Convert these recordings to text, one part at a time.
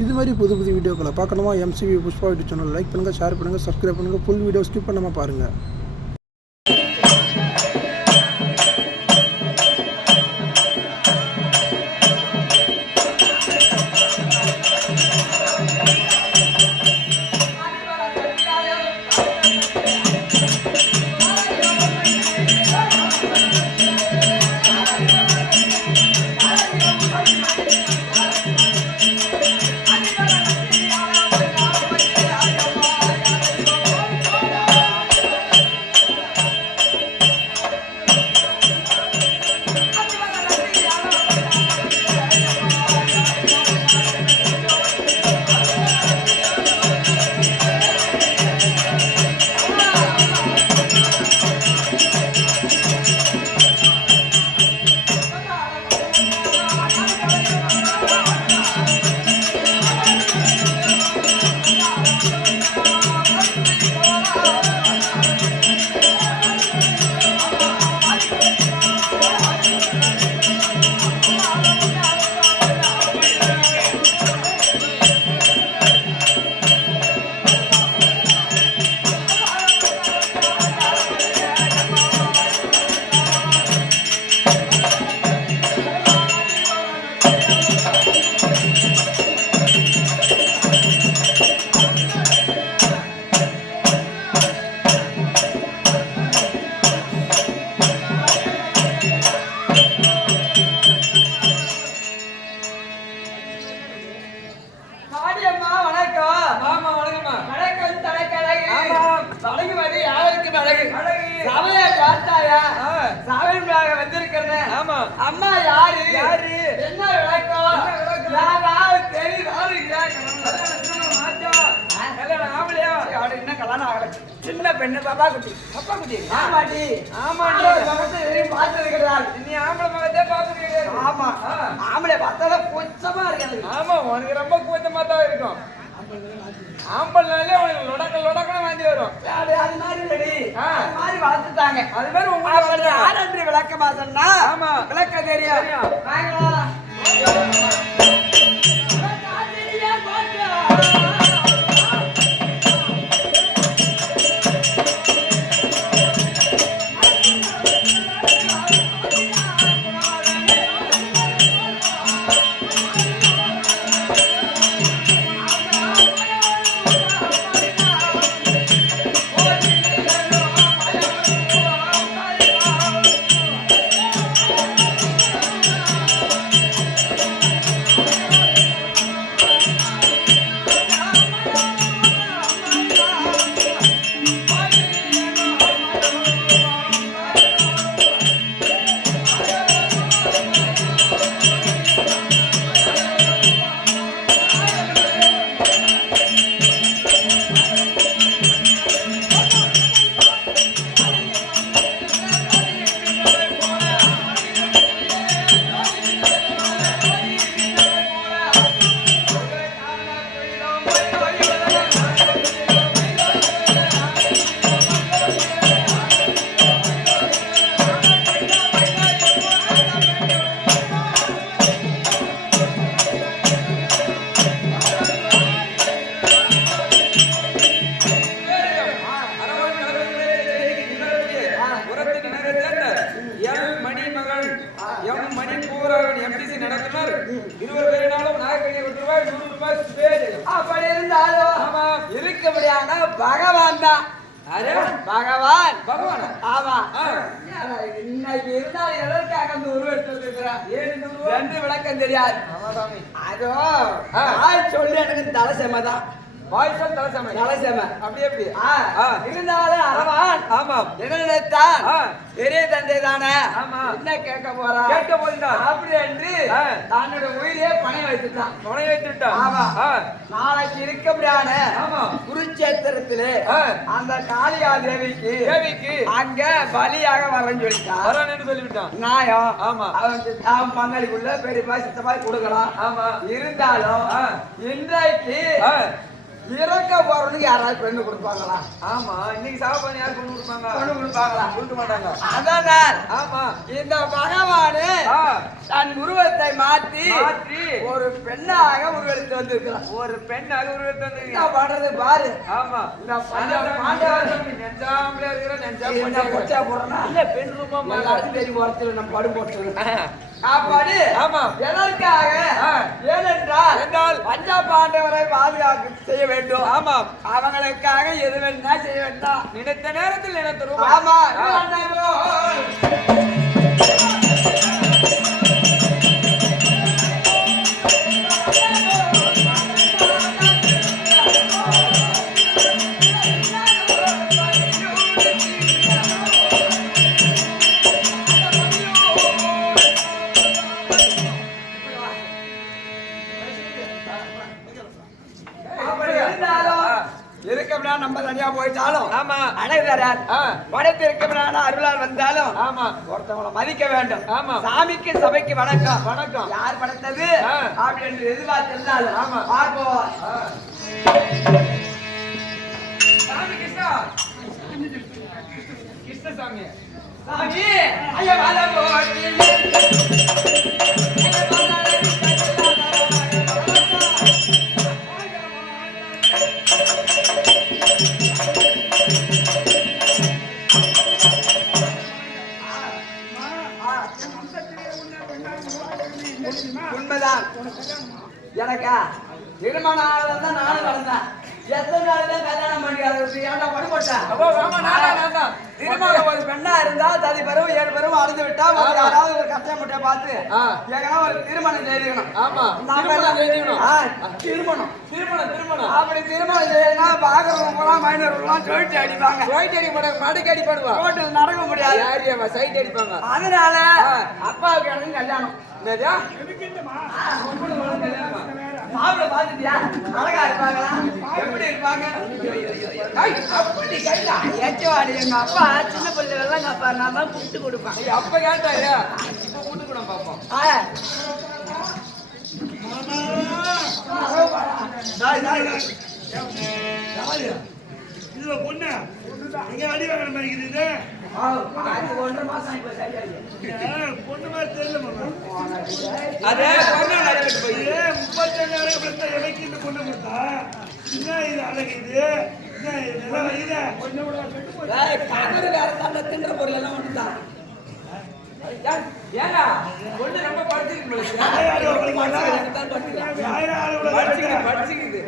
இது மாதிரி புது புது வீடியோக்களை பார்க்கணுமா MCV Pushpa YouTube channel like பண்ணுங்கள், ஷேர் பண்ணுங்கள், சப்ஸ்கிரைப் பண்ணுங்கள். ஃபுல் வீடியோ ஸ்கிப் பண்ணாமல் பாருங்கள். அம்மா யாரு என்ன விளக்கம் என்ன கல்யாணம் ஆகல சின்ன பெண்ணு பாப்பா குட்டி ஆமாடி பார்த்தது கிடையாது நீ ஆம்பளை மகத்தே பார்த்து ஆமா ஆம்பளை பார்த்தால கூச்சமா இருக்காது ஆமா உனக்கு ரொம்ப கூச்சமா தான் இருக்கும் ஆம்பளைனாலே உனக்கு லொடக்கணும் வாந்தி வரும் அது மாதிரி ரெடி அது மாதிரி வளர்த்துட்டாங்க அது மாதிரி உங்களுக்கு யாரன்று விளக்கமா சொன்னா ஆமா விளக்க தெரியும் பகவான் தான் பகவான் ஆமா இன்னைக்கு இருந்தால் எதற்காக அந்த உருவெடுத்து இருக்கிறான் ரெண்டு விளக்கம் தெரியாது அதோ சொல்லி எனக்கு தலை செமதான் இருந்தாலும் அரவான் என்ன நினைத்தான் பெரிய தந்தை தானே என்ன கேட்க போறா அப்படி என்று தன்னோட உயிரே பணம் வைத்துட்டான் ஆமா நாளைக்கு இருக்க முடியாத குருச்சேத்திரத்திலே அந்த காளியா தேவிக்கு அங்க பலியாக வரன்னு சொல்லிட்டான் நியாயம் அவன் பங்களிக்குள்ள பெரியப்பா சித்தப்பா கொடுக்கலாம் இருந்தாலும் இன்றைக்கு இறக்க போறவனுக்கு யாராவது பெண்ணு கொடுப்பாங்களா? ஆமா, இன்னைக்கு சாப்பாடு யார் கொண்டு கொடுப்பாங்க? பெண்ணு கொடுப்பாங்களா? கொடுக்க மாட்டாங்க. அதனால் ஆமா, இந்த பகவானு தன் உருவத்தை மாற்றி ஒரு பெண்ணாக உருவெடுத்து வந்திருக்கிறான். ஒரு பெண்ணாக உருவத்தை வந்து என்ன பண்றது பாரு. ஆமா, இந்த பாண்டவர் நெஞ்சாமலே இருக்கிற என்ன பொச்சா போடுறா? இல்ல, பெண் ரூபம் எல்லாரும் தெரியும் வார்த்தையில நம்ம படும் போட்டு சாப்பாடு. ஆமா, எதற்காக? ஏனென்றால் பஞ்சா பாண்டவரை பாதுகாக்க செய்ய வேண்டும். ஆமா, அவங்களுக்காக எது வேணா செய்ய வேண்டாம். நினைத்த நேரத்தில் நினைத்த ரூபம். ஆமா. இருக்கா நம்ம தனியா போயிட்டாலும் ஆமா, அனைவரால் படைத்து இருக்கா அருளால் வந்தாலும் ஆமா, ஒருத்தவங்களை மதிக்க வேண்டும். ஆமா, சாமிக்கு சபைக்கு வணக்கம். வணக்கம். யார் படைத்தது அப்படி என்று எதிர்பார்த்திருந்தாலும் ஆமா, பார்ப்போம். சாமி கிருஷ்ணா, கிருஷ்ணசாமி சாமி ஐயா வாழ போட்டி உண்மைதான். எனக்கா திருமணம் ஆனதான் நானும் வளர்ந்தேன். எத்தனை நாள் தான் கல்யாணம் பண்ணி ஏன்டா படுபட்டேன். திருமணம் ஒரு பெண்ணா இருந்தா ததி பருவம் 7 பருவம் அடைந்து விட்டா யாராவது ஒரு கஷ்டம் முட்டைய பார்த்து எங்கன்னா ஒரு திருமணம் செய்திருக்கணும். ஆமா, திருமணம் திருமணம் அப்படி திருமணம் செய்யணும். பாக்குறவங்க மைனர்லாம் சொல்லிட்டு அடிப்பாங்க. ரோட் அடி மடக்கு அடிப்பாடுவா. ரோட்டில் நடக்க முடியாது. சைட் அடிப்பாங்க. அதனால அப்பாவுக்கு எனக்கு கல்யாணம். மாப்பிள பாத்துட்டியா? அழகா இருப்பாங்களா? எப்படி இருப்பாங்க? அப்படி கைதா ஏச்சவாடி. எங்க அப்பா சின்ன பிள்ளைகள் எல்லாம் கேட்பாரு. நான் தான் கூப்பிட்டு கொடுப்பேன். அப்ப கேட்டாரு, இப்ப கூட்டு கூட பாப்போம். இதுல பொண்ணு எங்க அடி வாங்கின மாதிரி இருக்குது. 1.5 மாசம் பொண்ணு மாதிரி தெரியல மாமா. அதே பொண்ணு நடந்துட்டு போய் 35,000 எனக்கு இந்த பொண்ணு கொடுத்தா என்ன இது அழகு இது என்ன இதெல்லாம் இது வேற தாண்ட தின்ற பொருள் எல்லாம் ஒண்ணுதான். ஏங்க பொண்ணு ரொம்ப படிச்சிருக்கு படிச்சுக்குது.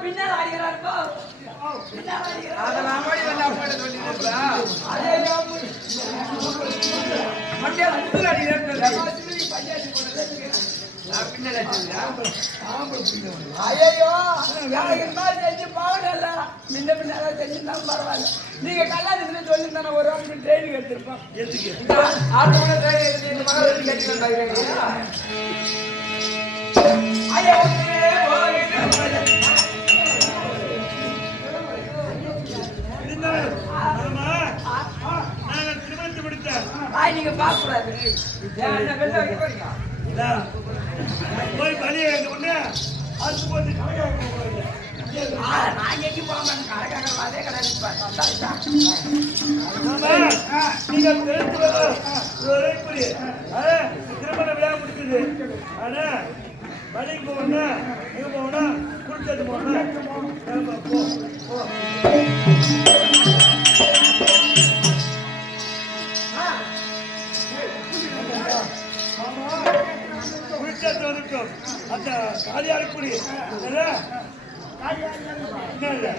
பின்னால் ஆடுகிறார் போ. பின்னால் ஆடுகிறார். அதெல்லாம் மாதிரி வந்து அப்பா சொல்லிடுறா. ஐயையோ, மண்டியா முதுகுல அடிக்கிறேன். சிறுகி பஞ்சாயத்து போனது. நான் பின்னாடி அடிச்சேன். ஐயையோ, எனக்கு இந்த மாதிரி செஞ்சு பழகல. முன்ன பின்னால செஞ்சுருந்தா பரவாயில்ல. நீங்க கல்யாணத்துல சொல்லியிருந்தானே ஒரு வாரம் ட்ரெயினுக்கு எடுத்திருப்போம். எதுக்கு ஆறு மணி நேரம் இந்த மகளை வச்சு கட்டி வந்தாங்க. ஐயோ, நான் திருமணத்தை முடித்தேன் நீங்க பார்க்க கூடாது. என்ன வெளில வைக்க போறீங்க? போய் பலி எங்க ஒண்ணு அது போட்டு கடையாக போகல நான் எங்க போவேன் கடைக்காக அதே கடை நீங்க தெரிஞ்சு ஒரே புரிய திருமண விழா முடிக்குது ஆனா பலிக்கு போகணும்னா எங்க போகணும் குளிச்சது போகணும் போ குளிச்சது வந்துட்டோம் அந்த காலியாரி குடி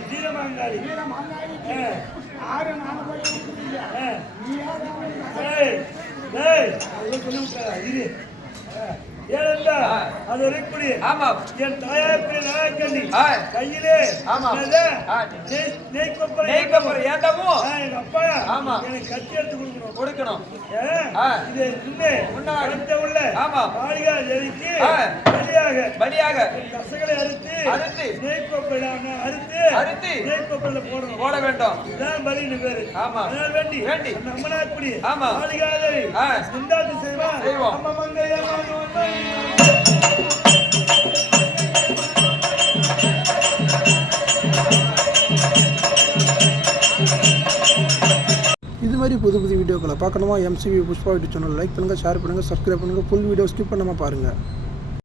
வீரமாங்காரி ஏனென்றா அது ஒரு குடி ஆமா. என் தாயார் நாயக்கண்ணி ஆ. கையிலே ஆமா. நெய் கொப்பரை ஏண்டமோ எங்க அப்பா ஆமா. எனக்கு கட்டி எடுத்து கொடுக்கணும் கொடுக்கணும். ஏன்? ஆ. இது முன்னே முன்னாடி. அடுத்த உள்ள ஆமா. மாளிகா எரிக்கு ஆ. பலியாக பலியாக கசகளை அறுத்து அறுத்து. நெய் கொப்பரை அறுத்து அறுத்து. நெய் கொப்பரையில போடணும் போட வேண்டும். இதான் பலின்னு பேரு ஆமா. அதனால வேண்டி வேண்டி. அந்த அம்மனாக்குடி ஆமா. மாளிகாதேவி ஆ. சிந்தாத்து செய்வோம் செய்வோம். அம்மா மங்கையம்மா இது மாதிரி புது புது வீடியோக்களை பார்க்கணுமா MCV Pushpa YouTube channel like பண்ணுங்கள் ஷேர் பண்ணுங்கள் சப்ஸ்கிரைப் பண்ணுங்கள் ஃபுல் வீடியோ ஸ்கிப் பண்ணாமல் பாருங்கள்.